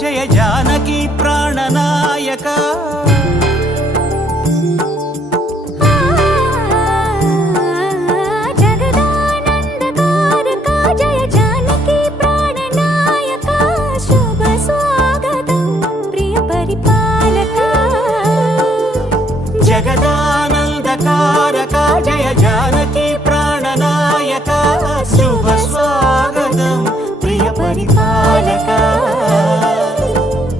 జయ జానకి ప్రాణనాయక జగదానందకారక జయ జానకి ప్రాణనాయక శుభ స్వాగతం ప్రియ పరిపాలక జగదానందకారక జయ జానకి ప్రాణనాయక శుభ స్వాగతం ప్రియ పరిపాలక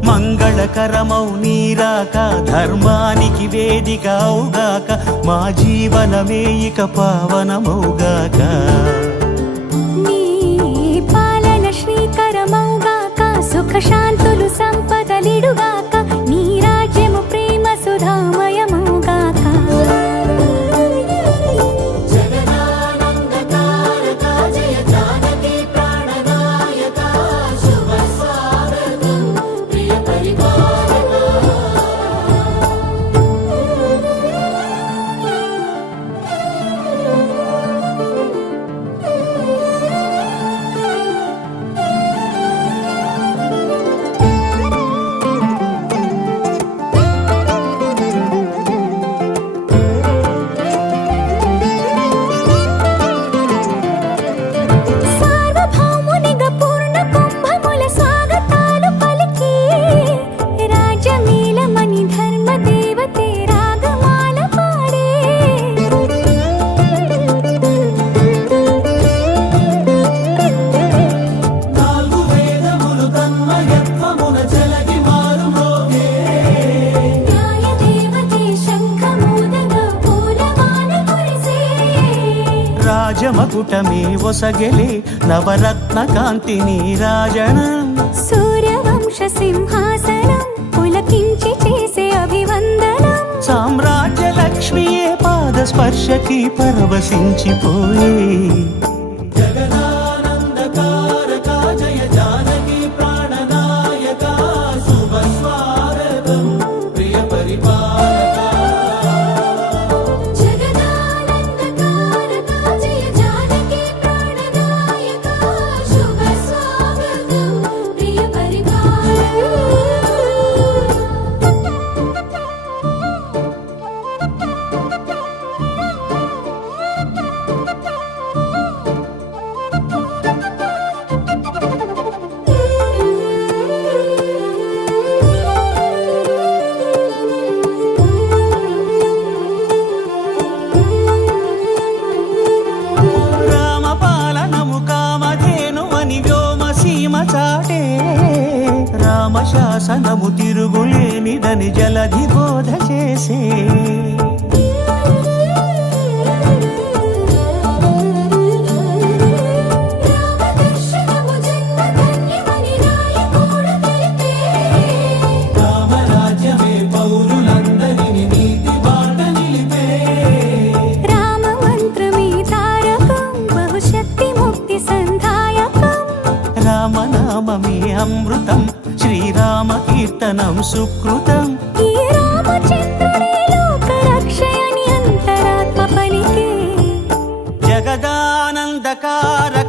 మంగళకరమౌ నీరాక ధర్మానికి వేదిక అవుగాక మా జీవనమే ఇక పావనమౌగాక నీ పాలన శ్రీకరమౌగాక సుఖ శాంతులు సంపదలిడుగాక నీ రాజ్యము ప్రేమ సుధామయమౌగాక రాజమకుటమే ఒసగెలే నవరత్న కాంతి నీరాజనం సూర్యవంశ సింహాసనం పులకించి చేసే అభివందనం సామ్రాజ్య లక్ష్మియే పాద స్పర్శకి పరవశించిపోయే జగదానందకారక జయ జానకి ప్రాణనాయక శుభ స్వాగతం ప్రియ పరిపాలక రామశాసనము తిరుగులేనిదని జలధి బోధ చేసే రామరాజ్యమే పౌరులందరిని నీతి బాట నిలిపే రామ మంత్రమే తారకం బహుశక్తి ముక్తి సంధాయకం రామనామమే అమృతం శ్రీరామ కీర్తనం సుకృతం ఈ రామచంద్రుడే లోక రక్షయని అంతరాత్మ పలికే జగదానందకారక